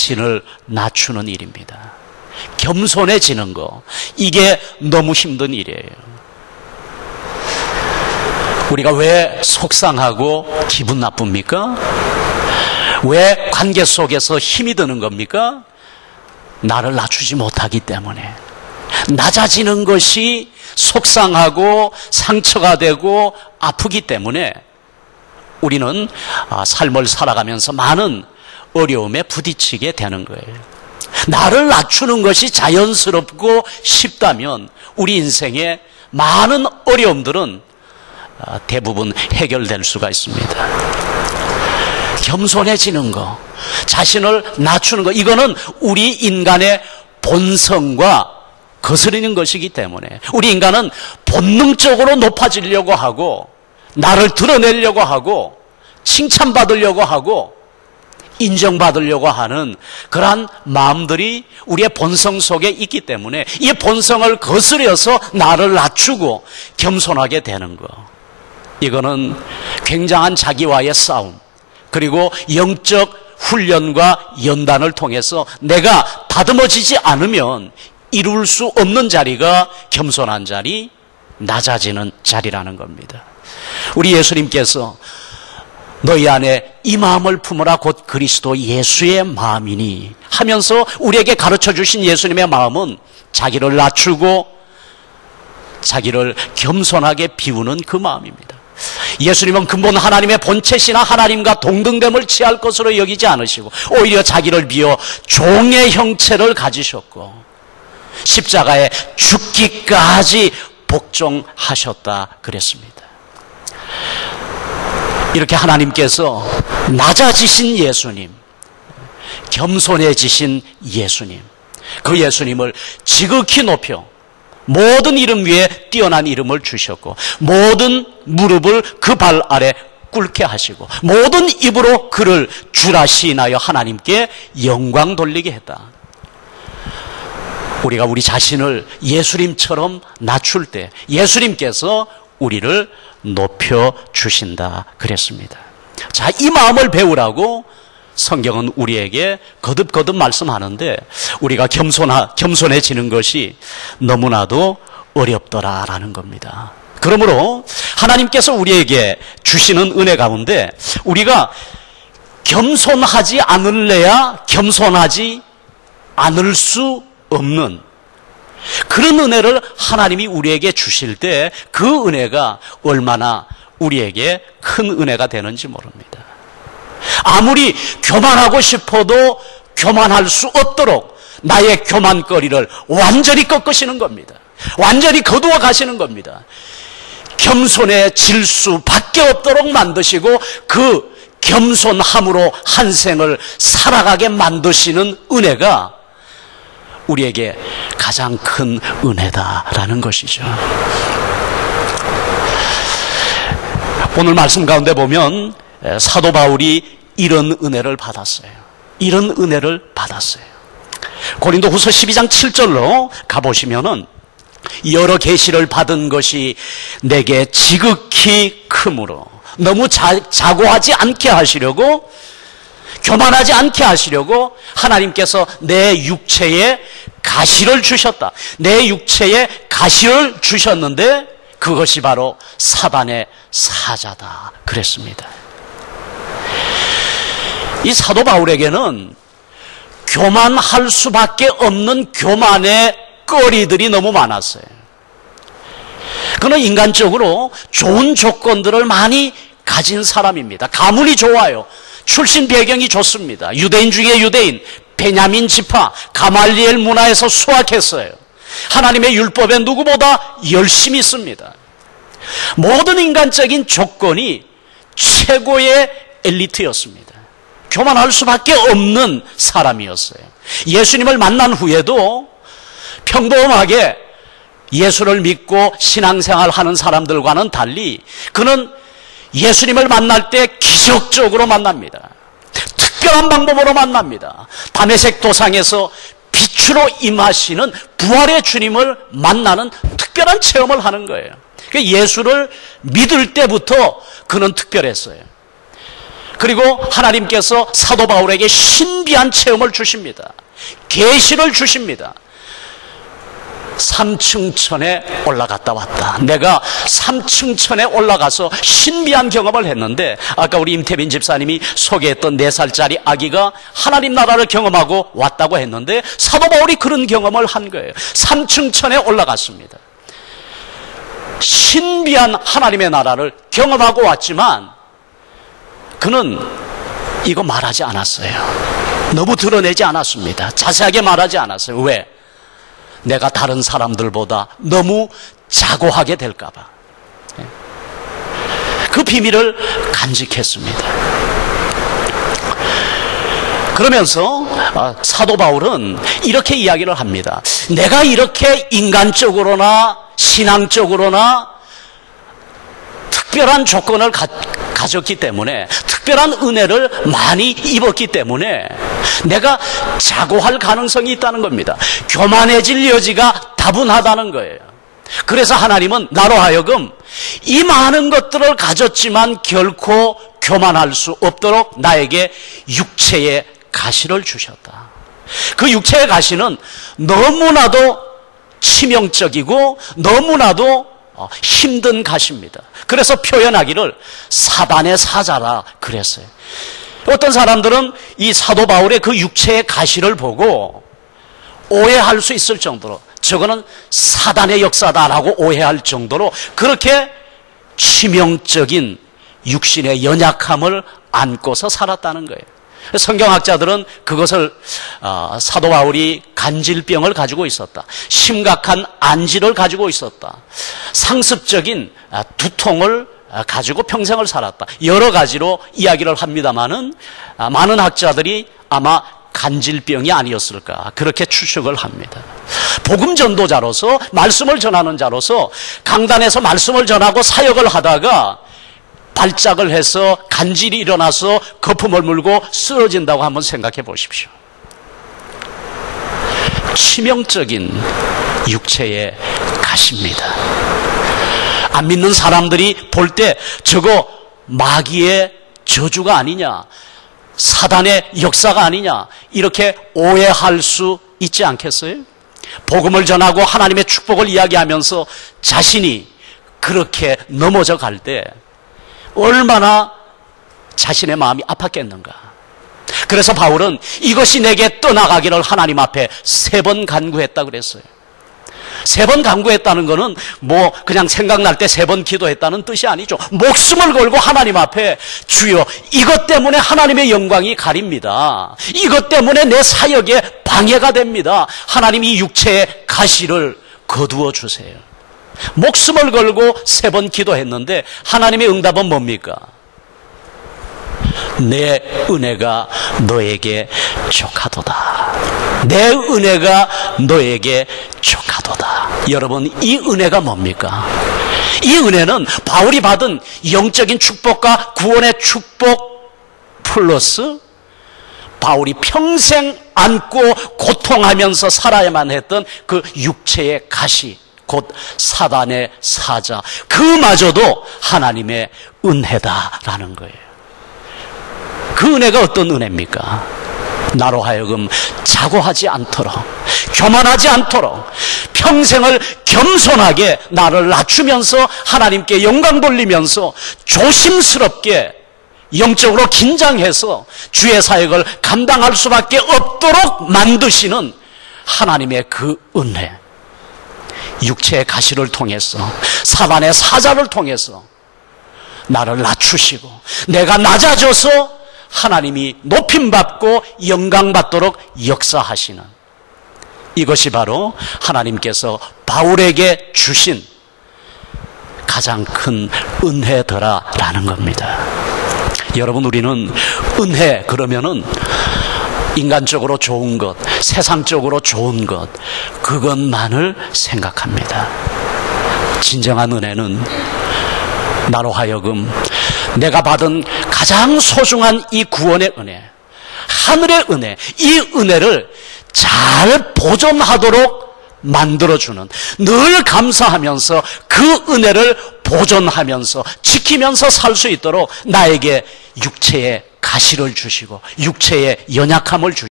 자신을 낮추는 일입니다. 겸손해지는 거, 이게 너무 힘든 일이에요. 우리가 왜 속상하고 기분 나쁩니까? 왜 관계 속에서 힘이 드는 겁니까? 나를 낮추지 못하기 때문에. 낮아지는 것이 속상하고 상처가 되고 아프기 때문에 우리는 삶을 살아가면서 많은 어려움에 부딪히게 되는 거예요. 나를 낮추는 것이 자연스럽고 쉽다면 우리 인생의 많은 어려움들은 대부분 해결될 수가 있습니다. 겸손해지는 거, 자신을 낮추는 거, 이거는 우리 인간의 본성과 거스르는 것이기 때문에 우리 인간은 본능적으로 높아지려고 하고 나를 드러내려고 하고 칭찬받으려고 하고 인정받으려고 하는 그러한 마음들이 우리의 본성 속에 있기 때문에 이 본성을 거스려서 나를 낮추고 겸손하게 되는 거, 이거는 굉장한 자기와의 싸움, 그리고 영적 훈련과 연단을 통해서 내가 다듬어지지 않으면 이룰 수 없는 자리가 겸손한 자리, 낮아지는 자리라는 겁니다. 우리 예수님께서 너희 안에 이 마음을 품으라 곧 그리스도 예수의 마음이니 하면서 우리에게 가르쳐 주신 예수님의 마음은 자기를 낮추고 자기를 겸손하게 비우는 그 마음입니다. 예수님은 근본 하나님의 본체시나 하나님과 동등됨을 취할 것으로 여기지 않으시고 오히려 자기를 비워 종의 형체를 가지셨고 십자가에 죽기까지 복종하셨다 그랬습니다. 이렇게 하나님께서 낮아지신 예수님, 겸손해지신 예수님, 그 예수님을 지극히 높여 모든 이름 위에 뛰어난 이름을 주셨고 모든 무릎을 그 발 아래 꿇게 하시고 모든 입으로 그를 주라 시인하여 하나님께 영광 돌리게 했다. 우리가 우리 자신을 예수님처럼 낮출 때 예수님께서 우리를 높여주신다 그랬습니다. 자, 이 마음을 배우라고 성경은 우리에게 거듭거듭 말씀하는데 우리가 겸손해지는 것이 너무나도 어렵더라라는 겁니다. 그러므로 하나님께서 우리에게 주시는 은혜 가운데 우리가 겸손하지 않을래야 겸손하지 않을 수 없는 그런 은혜를 하나님이 우리에게 주실 때 그 은혜가 얼마나 우리에게 큰 은혜가 되는지 모릅니다. 아무리 교만하고 싶어도 교만할 수 없도록 나의 교만거리를 완전히 꺾으시는 겁니다. 완전히 거두어 가시는 겁니다. 겸손해질 수밖에 없도록 만드시고 그 겸손함으로 한 생을 살아가게 만드시는 은혜가 우리에게 가장 큰 은혜다라는 것이죠. 오늘 말씀 가운데 보면 사도 바울이 이런 은혜를 받았어요. 이런 은혜를 받았어요. 고린도후서 12장 7절로 가보시면은 여러 계시를 받은 것이 내게 지극히 크므로 너무 자고하지 않게 하시려고 교만하지 않게 하시려고 하나님께서 내 육체에 가시를 주셨다. 내 육체에 가시를 주셨는데 그것이 바로 사단의 사자다 그랬습니다. 이 사도 바울에게는 교만할 수밖에 없는 교만의 거리들이 너무 많았어요. 그는 인간적으로 좋은 조건들을 많이 가진 사람입니다. 가문이 좋아요. 출신 배경이 좋습니다. 유대인 중에 유대인, 베냐민 지파, 가말리엘 문화에서 수학했어요. 하나님의 율법에 누구보다 열심히 있습니다. 모든 인간적인 조건이 최고의 엘리트였습니다. 교만할 수밖에 없는 사람이었어요. 예수님을 만난 후에도 평범하게 예수를 믿고 신앙생활 하는 사람들과는 달리 그는 예수님을 만날 때 기적적으로 만납니다. 특별한 방법으로 만납니다. 다메섹 도상에서 빛으로 임하시는 부활의 주님을 만나는 특별한 체험을 하는 거예요. 예수를 믿을 때부터 그는 특별했어요. 그리고 하나님께서 사도 바울에게 신비한 체험을 주십니다. 계시를 주십니다. 3층 천에 올라갔다 왔다. 내가 3층 천에 올라가서 신비한 경험을 했는데, 아까 우리 임태빈 집사님이 소개했던 4살짜리 아기가 하나님 나라를 경험하고 왔다고 했는데, 사도 바울이 그런 경험을 한 거예요. 3층 천에 올라갔습니다. 신비한 하나님의 나라를 경험하고 왔지만 그는 이거 말하지 않았어요. 너무 드러내지 않았습니다. 자세하게 말하지 않았어요. 왜? 내가 다른 사람들보다 너무 자고하게 될까 봐. 그 비밀을 간직했습니다. 그러면서 사도 바울은 이렇게 이야기를 합니다. 내가 이렇게 인간적으로나 신앙적으로나 특별한 조건을 가졌기 때문에, 특별한 은혜를 많이 입었기 때문에 내가 자고할 가능성이 있다는 겁니다. 교만해질 여지가 다분하다는 거예요. 그래서 하나님은 나로 하여금 이 많은 것들을 가졌지만 결코 교만할 수 없도록 나에게 육체의 가시를 주셨다. 그 육체의 가시는 너무나도 치명적이고 너무나도 힘든 가시입니다. 그래서 표현하기를 사단의 사자라 그랬어요. 어떤 사람들은 이 사도 바울의 그 육체의 가시를 보고 오해할 수 있을 정도로, 저거는 사단의 역사다라고 오해할 정도로 그렇게 치명적인 육신의 연약함을 안고서 살았다는 거예요. 성경학자들은 그것을 사도 바울이 간질병을 가지고 있었다, 심각한 안지를 가지고 있었다, 상습적인 두통을 가지고 평생을 살았다, 여러 가지로 이야기를 합니다마는 많은 학자들이 아마 간질병이 아니었을까 그렇게 추측을 합니다. 복음 전도자로서, 말씀을 전하는 자로서 강단에서 말씀을 전하고 사역을 하다가 발작을 해서 간질이 일어나서 거품을 물고 쓰러진다고 한번 생각해 보십시오. 치명적인 육체의 가시입니다. 안 믿는 사람들이 볼 때 저거 마귀의 저주가 아니냐, 사단의 역사가 아니냐, 이렇게 오해할 수 있지 않겠어요? 복음을 전하고 하나님의 축복을 이야기하면서 자신이 그렇게 넘어져 갈 때 얼마나 자신의 마음이 아팠겠는가. 그래서 바울은 이것이 내게 떠나가기를 하나님 앞에 3번 간구했다 그랬어요. 3번 간구했다는 것은 뭐 그냥 생각날 때 3번 기도했다는 뜻이 아니죠. 목숨을 걸고 하나님 앞에, 주여, 이것 때문에 하나님의 영광이 가립니다. 이것 때문에 내 사역에 방해가 됩니다. 하나님 이 육체의 가시를 거두어 주세요. 목숨을 걸고 3번 기도했는데 하나님의 응답은 뭡니까? 내 은혜가 너에게 족하도다. 내 은혜가 너에게 족하도다. 여러분, 이 은혜가 뭡니까? 이 은혜는 바울이 받은 영적인 축복과 구원의 축복 플러스 바울이 평생 안고 고통하면서 살아야만 했던 그 육체의 가시, 곧 사단의 사자, 그마저도 하나님의 은혜다라는 거예요. 그 은혜가 어떤 은혜입니까? 나로 하여금 자고하지 않도록, 교만하지 않도록 평생을 겸손하게 나를 낮추면서 하나님께 영광 돌리면서 조심스럽게 영적으로 긴장해서 주의 사역을 감당할 수밖에 없도록 만드시는 하나님의 그 은혜, 육체의 가시를 통해서, 사단의 사자를 통해서 나를 낮추시고 내가 낮아져서 하나님이 높임받고 영광받도록 역사하시는, 이것이 바로 하나님께서 바울에게 주신 가장 큰 은혜더라라는 겁니다. 여러분, 우리는 은혜 그러면은 인간적으로 좋은 것, 세상적으로 좋은 것, 그것만을 생각합니다. 진정한 은혜는 나로 하여금 내가 받은 가장 소중한 이 구원의 은혜, 하늘의 은혜, 이 은혜를 잘 보존하도록 만들어주는, 늘 감사하면서 그 은혜를 보존하면서 지키면서 살 수 있도록 나에게 육체의 가시를 주시고 육체의 연약함을 주시고